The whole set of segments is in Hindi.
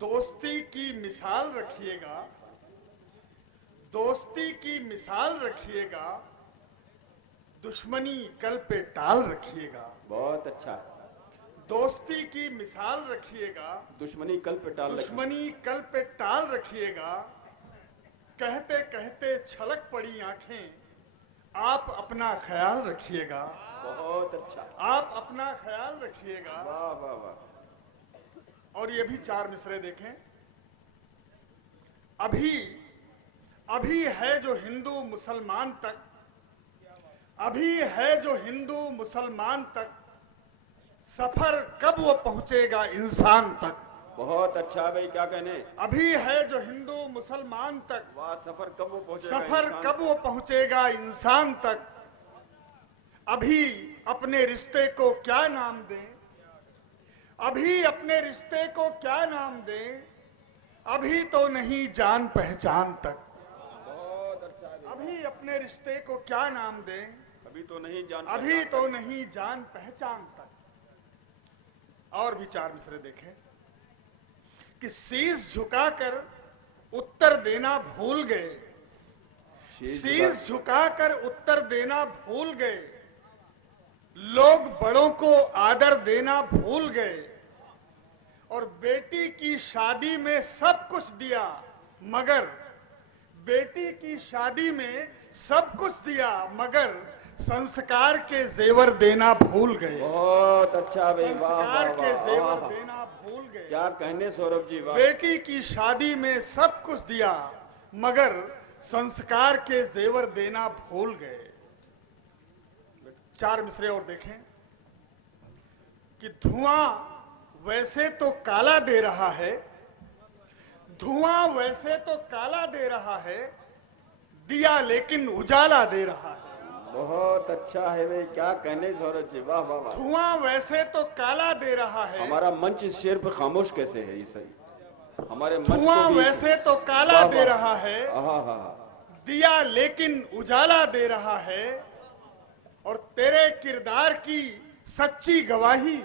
दोस्ती की मिसाल रखिएगा, दोस्ती की मिसाल रखिएगा, दुश्मनी कल पे टाल रखिएगा। बहुत अच्छा। दोस्ती की मिसाल रखिएगा, दुश्मनी कल पे टाल दुश्मनी कल पे टाल रखिएगा। कहते कहते छलक पड़ी आंखें, आप अपना ख्याल रखिएगा। बहुत अच्छा। आप अपना ख्याल रखिएगा। वाह वाह वाह। और ये भी 4 मिसरे देखें। अभी अभी है जो हिंदू मुसलमान तक, अभी है जो हिंदू मुसलमान तक, सफर कब वो पहुंचेगा इंसान तक। बहुत अच्छा भाई, क्या कहने। अभी है जो हिंदू मुसलमान तक, वाह, सफर कब वो पहुंचेगा, सफर इंसान कब वो पहुंचेगा इंसान तक। अभी अपने रिश्ते को क्या नाम दें, अभी अपने रिश्ते को क्या नाम दें, अभी तो नहीं जान पहचान तक। बहुत अच्छा भाई। अभी अपने रिश्ते को क्या नाम दें, अभी तो नहीं जान अभी पहचान तो तक। नहीं जान पहचान तक। और भी 4 मिसरे देखें कि शीश झुकाकर उत्तर देना भूल गए, शीश झुकाकर उत्तर देना भूल गए, लोग बड़ों को आदर देना भूल गए, और बेटी की शादी में सब कुछ दिया मगर, बेटी की शादी में सब कुछ दिया मगर संस्कार के जेवर देना भूल गए। बहुत अच्छा भाई, वाह संस्कार वाह के वाह। जेवर आहा, देना भूल गए। क्या कहने सौरभ जी, वाह। बेटी की शादी में सब कुछ दिया मगर संस्कार के जेवर देना भूल गए। 4 मिसरे और देखें कि धुआं वैसे तो काला दे रहा है, धुआं वैसे तो काला दे रहा है, दिया लेकिन उजाला दे रहा है। बहुत अच्छा है भाई, क्या कहने सौरभ जी, वाह वाह वाह। धुआं वैसे तो काला दे रहा है, हमारा मंच इस शेर पे खामोश कैसे है, ये सही। हमारे मंच को धुआं भी- वैसे तो काला वाह, दे वाह। रहा है, आहा हा। दिया लेकिन उजाला दे रहा है, और तेरे किरदार की सच्ची गवाही,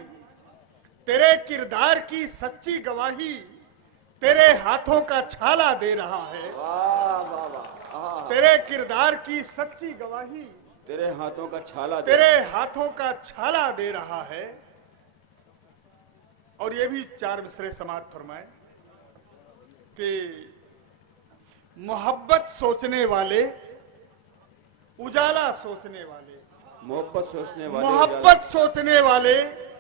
तेरे किरदार की सच्ची गवाही तेरे हाथों का छाला दे रहा है। वाह वाह वाह। आहा, तेरे किरदार की सच्ची गवाही तेरे हाथों का छाला दे। तेरे हाथों का छाला दे रहा है। और ये भी 4 मिसरे समाप्त फरमाए कि मोहब्बत सोचने वाले, उजाला सोचने वाले, मोहब्बत सोचने वाले, मोहब्बत सोचने वाले,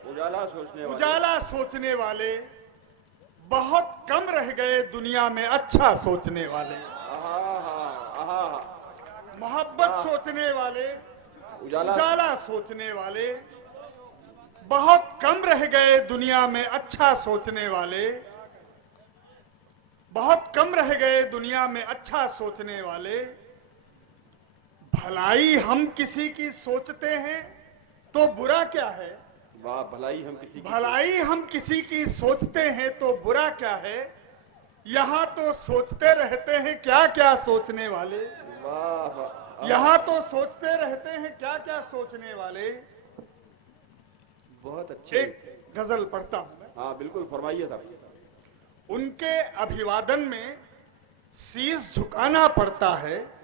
उजाला सोचने वाले, उजाला सोचने वाले, बहुत कम रह गए दुनिया में अच्छा सोचने वाले। आहा हा, आहा हा। मोहब्बत सोचने वाले, उजाला उजाला सोचने वाले, बहुत कम रह गए दुनिया में अच्छा सोचने वाले, बहुत कम रह गए दुनिया में अच्छा सोचने वाले। भलाई हम किसी की सोचते हैं तो बुरा क्या है, वाह। भलाई हम किसी की, भलाई हम किसी की सोचते हैं तो बुरा क्या है, यहाँ तो सोचते रहते हैं क्या क्या सोचने वाले, वाह वाह। यहाँ तो सोचते रहते हैं क्या क्या सोचने वाले। बहुत अच्छे। एक गजल पढ़ता हूं मैं। हाँ बिल्कुल, फरमाइए साहब। उनके अभिवादन में शीश झुकाना पड़ता है,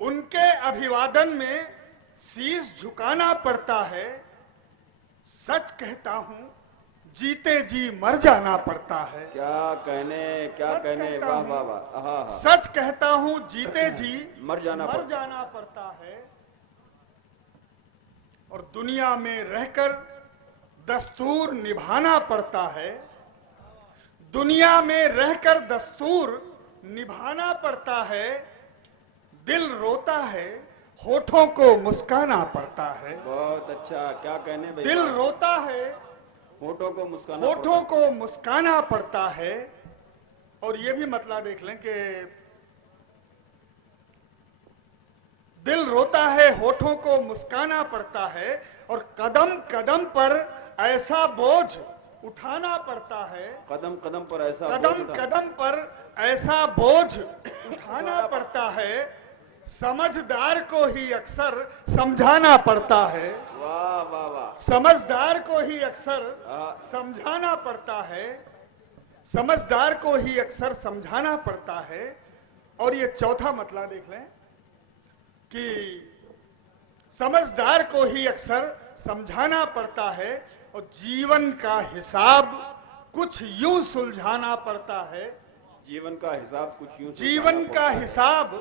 उनके अभिवादन में शीश झुकाना पड़ता है, सच कहता हूं जीते जी मर जाना पड़ता है। क्या कहने, क्या सच कहने, कहता वाह हूं, वाह वाह। आहा हा। सच कहता हूं जीते जी मर जाना पड़ता है, और दुनिया में रहकर दस्तूर निभाना पड़ता है, दुनिया में रहकर दस्तूर निभाना पड़ता है। दिल रोता है, होठों को मुस्काना पड़ता है। बहुत अच्छा, क्या कहने भाई। दिल रोता है, होठों को मुस्काना होठों को मुस्काना पड़ता है। और ये भी मतलब देख लें कि दिल रोता है, होठों को मुस्काना पड़ता है, और कदम कदम पर ऐसा बोझ उठाना पड़ता है, कदम कदम पर ऐसा कदम बोझ उठा- कदम पर ऐसा बोझ उठाना पड़ता है, समझदार को ही अक्सर समझाना पड़ता है, वाह वाह वाह। समझदार को ही अक्सर हाँ। समझाना पड़ता है। समझदार को ही अक्सर समझाना पड़ता है। और ये चौथा मतला देख लें कि समझदार को ही अक्सर समझाना पड़ता है और जीवन का हिसाब कुछ यूं सुलझाना पड़ता है। जीवन का हिसाब कुछ यूं जीवन का हिसाब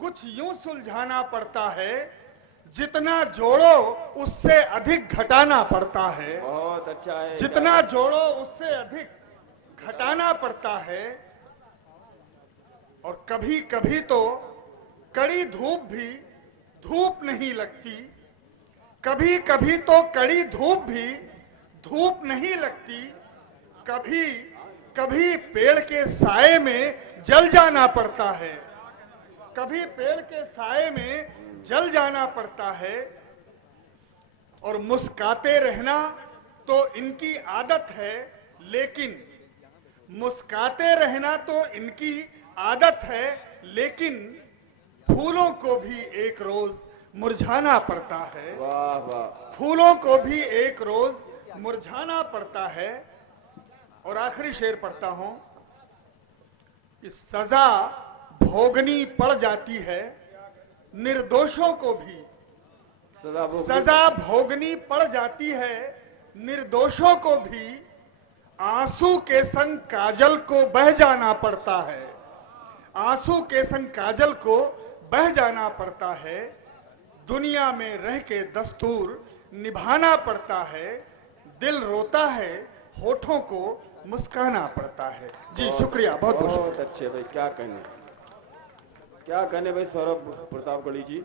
कुछ यूं सुलझाना पड़ता है, जितना जोड़ो उससे अधिक घटाना पड़ता है। बहुत अच्छा है। जितना जोड़ो उससे अधिक घटाना पड़ता है। और कभी कभी तो कड़ी धूप भी धूप नहीं लगती, कभी कभी तो कड़ी धूप भी धूप नहीं लगती, कभी कभी पेड़ के साए में जल जाना पड़ता है, कभी पेड़ के साए में जल जाना पड़ता है। और मुस्काते रहना तो इनकी आदत है, लेकिन मुस्काते रहना तो इनकी आदत है, लेकिन फूलों को भी एक रोज मुरझाना पड़ता है। वाह वाह। फूलों को भी एक रोज मुरझाना पड़ता है। और आखिरी शेर पढ़ता हूं कि सजा भोगनी पड़ जाती है निर्दोषों को भी, सजा भोगनी पड़ जाती है निर्दोषों को भी। आंसू के संग काजल को बह जाना पड़ता है, आंसू के संग काजल को बह जाना पड़ता है। दुनिया में रह के दस्तूर निभाना पड़ता है, दिल रोता है होठों को मुस्काना पड़ता है। जी शुक्रिया, बहुत बहुत अच्छे भाई, क्या कहने भाई सौरभ प्रतापगढ़ी जी।